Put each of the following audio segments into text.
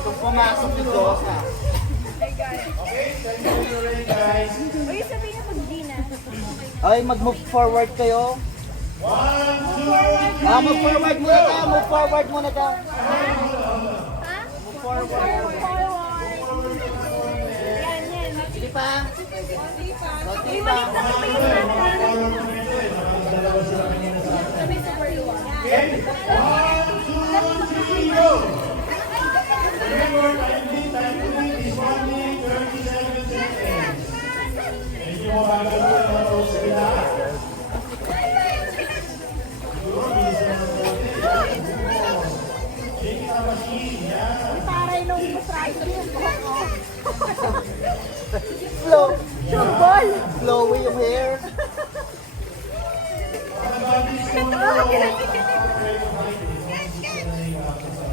Kung pumasok yung dosa. Uy, sabihin niya pag di na. Ay, mag-move forward kayo. Move forward muna ka. Move forward muna ka. Move forward. Yan, yan. Sige pa. Uy, malit na sa face natin. Sabi sa taray nung masrado yung buhok ko. Flow. Surbol! Flowy yung hair.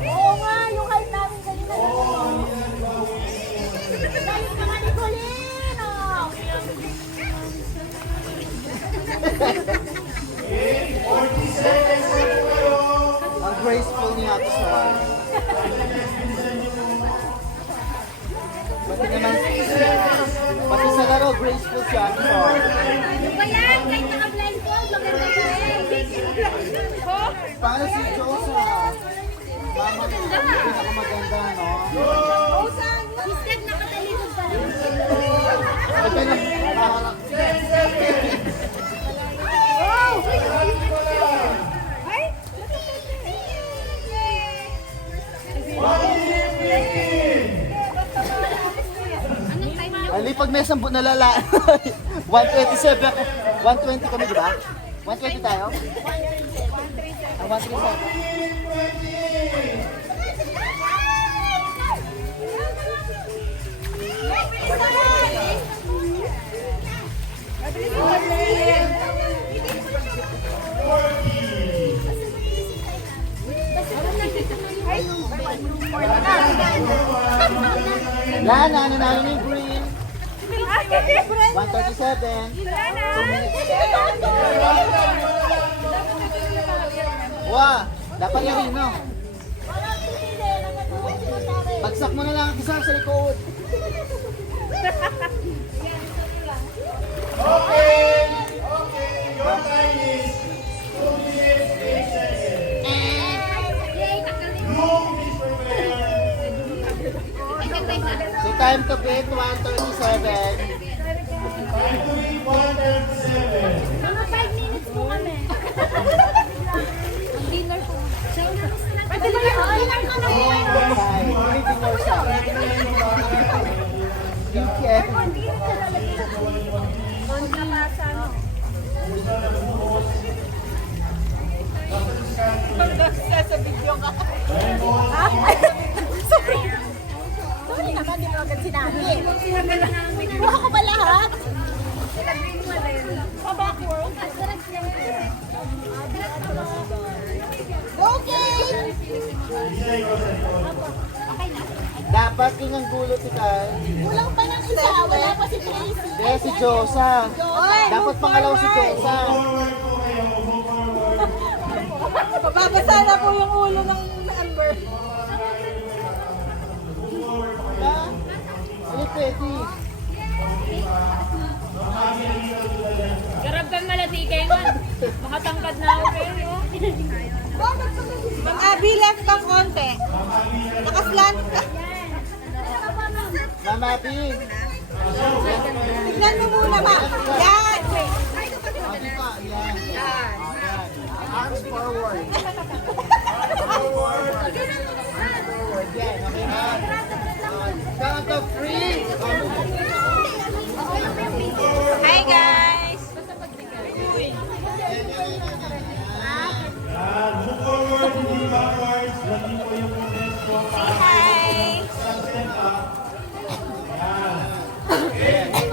Oo nga, yung height namin kanina. Dahil ka nga ni Colin, oh. Ang graceful niya ito sa pati sa laro, graceful siya. Yung ba yan? Kahit naka-blindfold, maganda pa rin. Paano si Josa? Mama niya, pinakamaganda, no? Oo, saan? Instead, nakatalikod pa rin. Ay, kaya Oh! Ay! Ali, pag may 10 na lala. 127 ako. 120 kami, di ba? 120 tayo? Ah, 137. Lana, nanalo ni Green. 137. 2 minutes. Wow, dapat yan rin, no? Bagsak mo na lang ang isa sa likod. Okay, your time is 2 minutes, 8 seconds. Room is prepared. So time to beat 137. Time to read 137. Mga 5 minutes po kami. Dinner po. Pwede ba yung dinner ko na po? Anything more sa weekend. Sa video ka. Sorry naman, di mo agad sinabi. Kuha ko ba lahat? Pa-backward? Okay! Dapat yun ang gulo tika. Kulang pa ng isa, wala pa si Tracy. Kaya si Josa. Dapat pangalaw si Josa. Babasa na po yung ulo ng Amber. Ha? Ano pwede? Garab kang malati kayo man. Makatangkad na ako kayo. Mang Abby, left kang konti. Nakaslant ka. Mama B. Tignan mo muna, ma. Yan. Abi pa. Yan. Yan. Arms forward. Forward. Yan. Okay na. Count of 3. Hi, guys. Move forward, hindi backwards. Lagi po yung movement from Say hi. step up. Yan.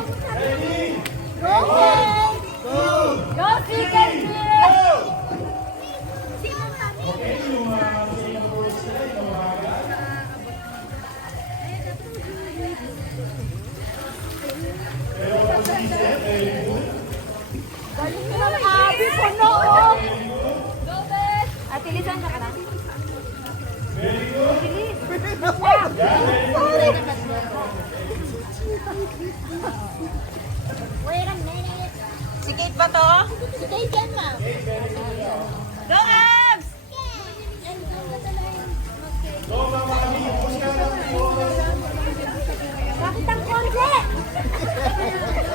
konti!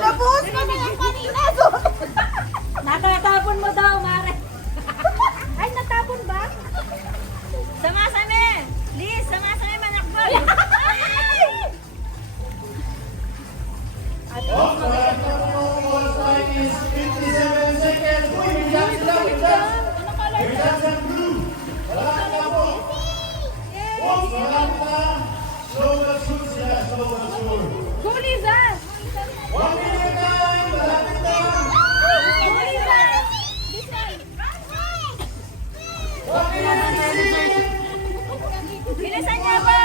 Nabuhos ko na yung kanina! Natatapon mo daw, Mare. Ay, natapon ba? Samasame! Liz, samasame manakbol! Off, wala pa po. Off time is 57 seconds. Uy, bilang sila, bilang. Bilang sa blue. Wala pa po. Off, wala pa. Slow but sure sila, slow but sure. Go, Liza! 1 minute time, malapit na. Go, Liza! 1 minute. Bilisan niya pa!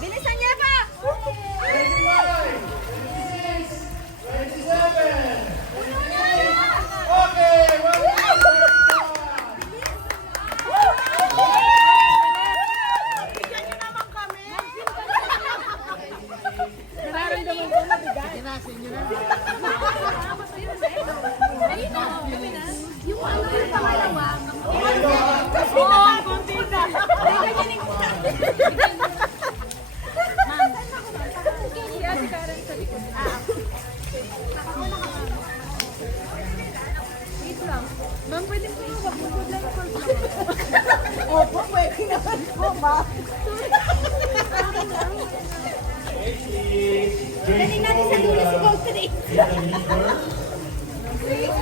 Bilisan niya pa! 25, 26, 27. Okay, 1 minute. Bigyan niyo naman kami! Nararamdaman ko na bigat. Yung ano yung pangalawa? Oo, konti na. Ma'am, pwede po yung wag lang for Opo, pwede naman po, ma'am. Galing natin sa dulo si Bob today. Grace,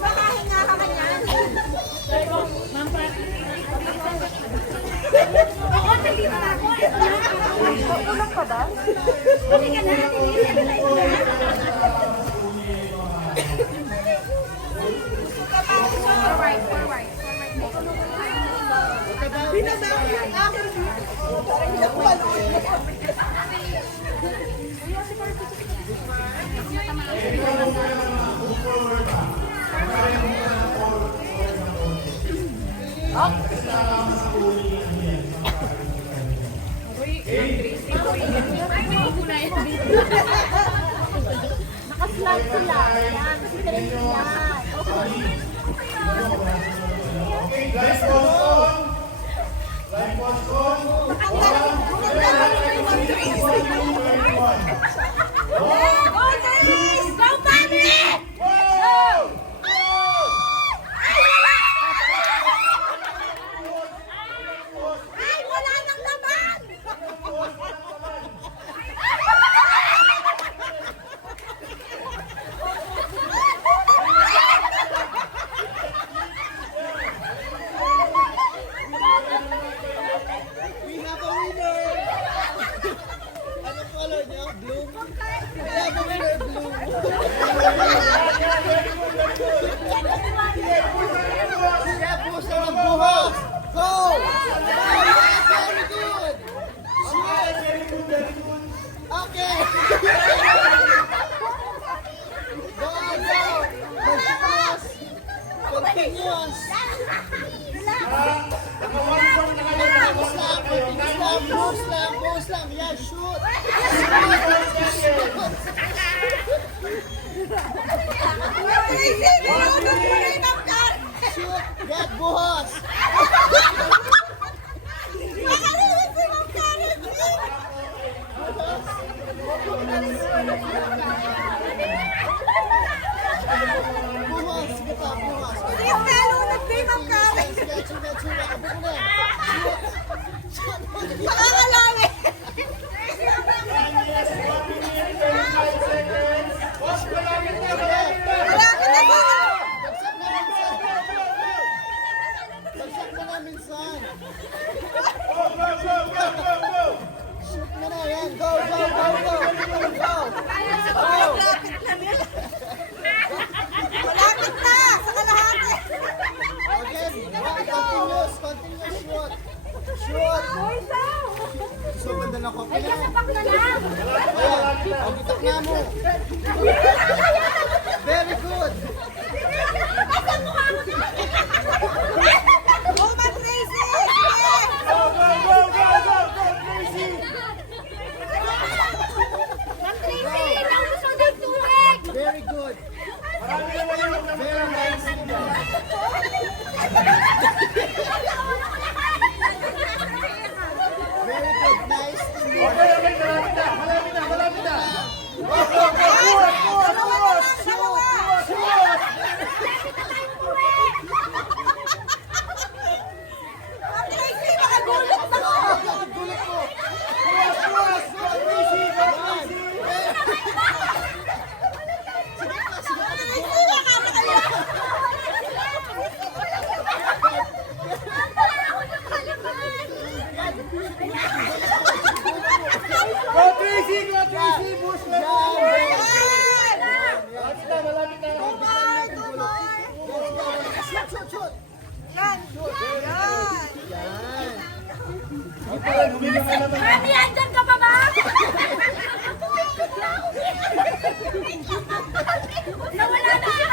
makahinga ka kanyan. Oo, nandito na ako. Tulog ka ba? Hindi ka na. Forward, forward. Binadami yung akin. Parang pinapalood. Nakaslide sila. Yan, straight yan. Okay, life was on. Life was on. Ang galing. Ang galing mo yung one. Go, Grace! Go, Pamela! Ay, wala nang laman! We have a winner! Anong color niyo? Blue? We have a winner, blue. Kaya po siya ng buhos! Go! Yes, very good! Okay! Go, go! Continuous! Continuous! Buhos lang, continuous lang, buhos lang, buhos lang. Yeah, shoot! Crazy! Nilunod mo na yung namkar! Shoot! Get buhos! Nakalimutan si Ma'am Karen! Buhos! Kita, buhos! Hindi, nalunod kay Ma'am Karen! Shoot, shoot, shoot! Abo ko na! Makakalami! Malapit na po! Bagsak na namin, son! Go, go, go, go, go, go. Shoot mo na yan! Go, go, go, go! Go! Malapit na nila! Malapit na! Sa kalahati! Again! Continuous! Continuous shoot! Shoot! So, ganda ng kopi na. Ayan! Ang itak na mo! Very good! Asan mukha mo na? Go, Ma'am Tracy! Sige! Go, go, go, go, go, go, Tracy. Ma'am Tracy! Nauso ng tubig! Very good! Marami naman yung Very nice! Huminga ka naman. Mami, andyan ka pa ba? Nawala na siya.